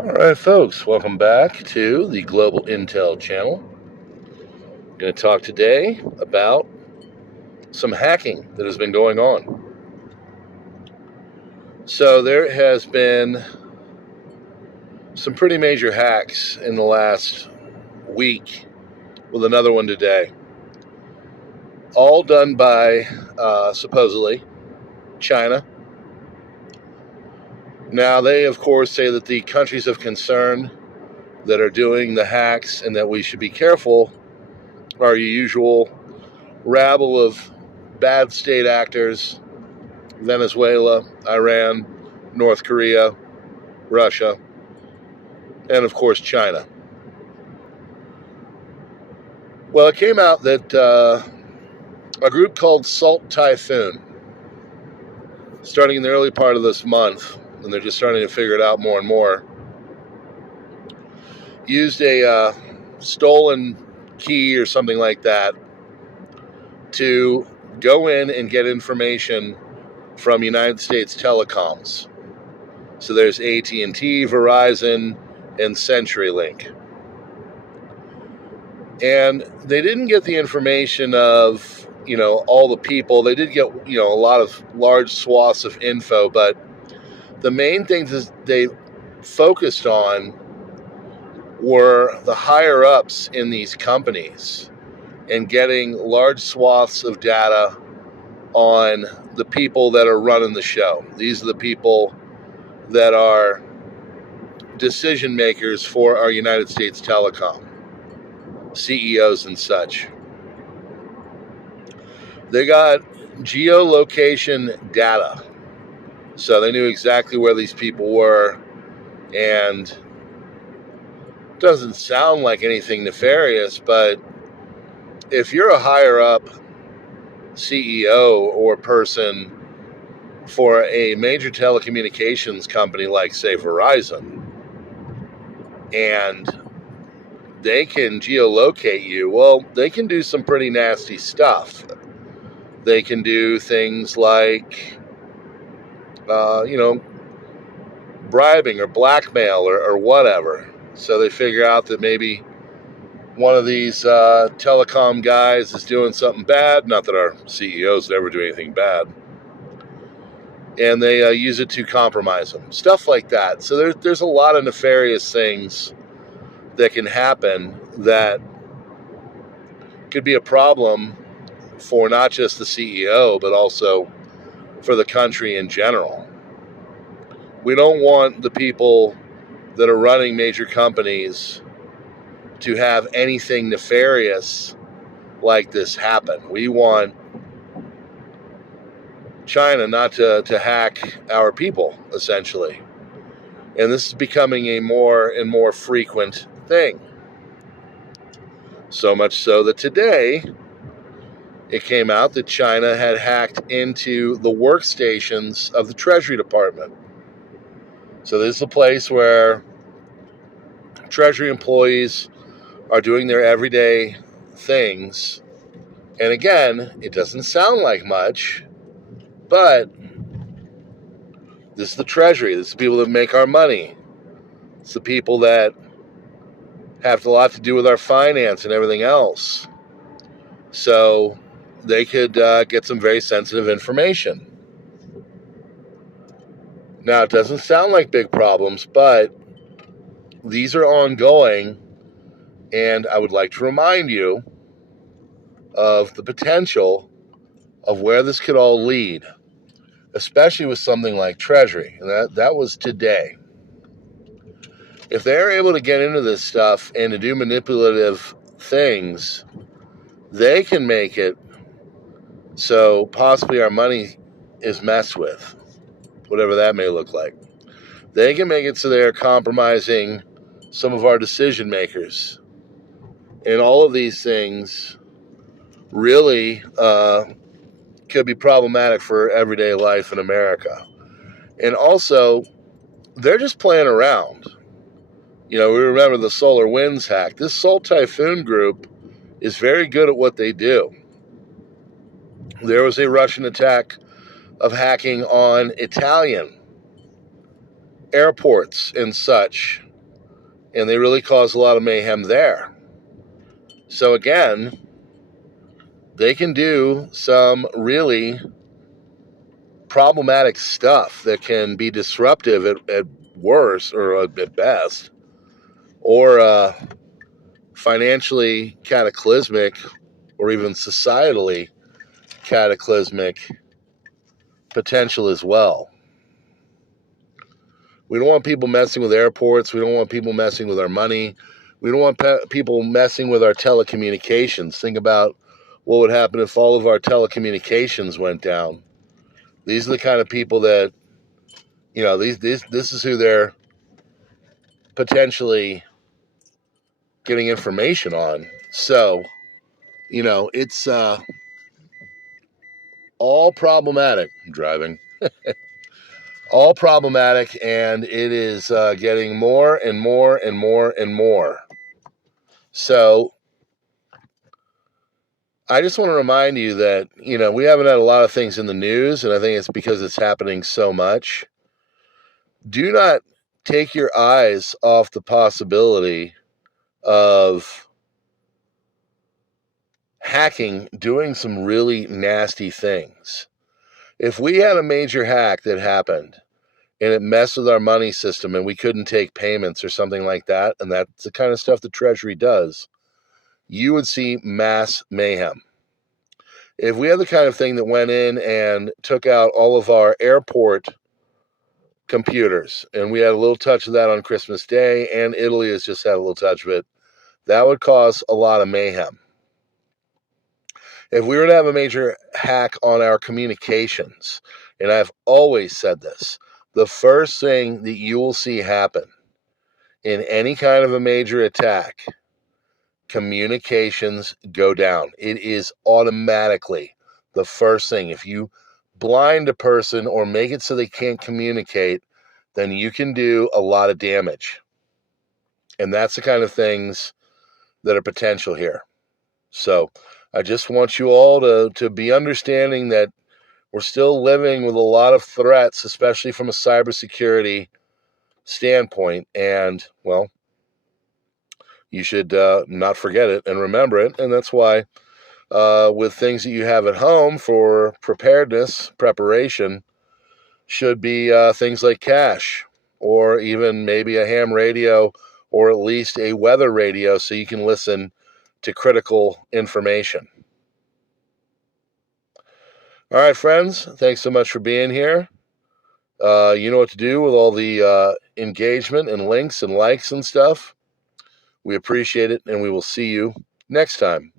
All right, folks, welcome back to the Global Intel channel. I'm going to talk today about some hacking that has been going on. So, there has been some pretty major hacks in the last week, with another one today. All done by, supposedly, China. Now, they, of course, say that the countries of concern that are doing the hacks and that we should be careful are your usual rabble of bad state actors: Venezuela, Iran, North Korea, Russia, and of course China. Well, it came out that a group called Salt Typhoon, starting in the early part of this month, and they're just starting to figure it out more and more, used a stolen key or something like that to go in and get information from United States telecoms. So there's AT&T, Verizon, and CenturyLink. And they didn't get the information of, all the people. They did get, a lot of large swaths of info, but the main things they focused on were the higher ups in these companies and getting large swaths of data on the people that are running the show. These are the people that are decision makers for our United States telecom, CEOs and such. They got geolocation data, so they knew exactly where these people were, and it doesn't sound like anything nefarious, but if you're a higher up CEO or person for a major telecommunications company like, say, Verizon, and they can geolocate you, well, they can do some pretty nasty stuff. They can do things like, bribing or blackmail or whatever. So they figure out that maybe one of these telecom guys is doing something bad. Not that our CEOs never do anything bad. And they use it to compromise them. Stuff like that. So there's a lot of nefarious things that can happen that could be a problem for not just the CEO, but also for the country in general. We don't want the people that are running major companies to have anything nefarious like this happen. We want China not to hack our people, essentially. And this is becoming a more and more frequent thing. So much so that today it came out that China had hacked into the workstations of the Treasury Department. So this is a place where Treasury employees are doing their everyday things. And again, it doesn't sound like much, but this is the Treasury. This is the people that make our money. It's the people that have a lot to do with our finance and everything else. So they could get some very sensitive information. Now, it doesn't sound like big problems, but these are ongoing, and I would like to remind you of the potential of where this could all lead, especially with something like Treasury. And that was today. If they're able to get into this stuff and to do manipulative things, they can make it so possibly our money is messed with, whatever that may look like. They can make it so they're compromising some of our decision makers. And all of these things really could be problematic for everyday life in America. And also, they're just playing around. We remember the Solar Winds hack. This Salt Typhoon group is very good at what they do. There was a Russian attack of hacking on Italian airports and such and they really cause a lot of mayhem there. So again, they can do some really problematic stuff that can be disruptive at worst or at best, or financially cataclysmic, or even societally cataclysmic potential as well. We don't want people messing with airports. We don't want people messing with our money. We don't want people messing with our telecommunications. Think about what would happen if all of our telecommunications went down. These are the kind of people that, this is who they're potentially getting information on. So, it's all problematic. I'm driving. All problematic, and it is getting more and more and more and more. So I just want to remind you that, we haven't had a lot of things in the news, and I think it's because it's happening so much. Do not take your eyes off the possibility of hacking doing some really nasty things. If we had a major hack that happened and it messed with our money system and we couldn't take payments or something like that, and that's the kind of stuff the Treasury does, you would see mass mayhem. If we had the kind of thing that went in and took out all of our airport computers, and we had a little touch of that on Christmas Day, and Italy has just had a little touch of it, that would cause a lot of mayhem. If we were to have a major hack on our communications, and I've always said this, the first thing that you will see happen in any kind of a major attack, communications go down. It is automatically the first thing. If you blind a person or make it so they can't communicate, then you can do a lot of damage. And that's the kind of things that are potential here. So I just want you all to be understanding that we're still living with a lot of threats, especially from a cybersecurity standpoint. And, well, you should not forget it and remember it. And that's why with things that you have at home for preparation, should be things like cash, or even maybe a ham radio, or at least a weather radio so you can listen to critical information. All right, friends, thanks so much for being here. You know what to do with all the engagement and links and likes and stuff. We appreciate it, and we will see you next time.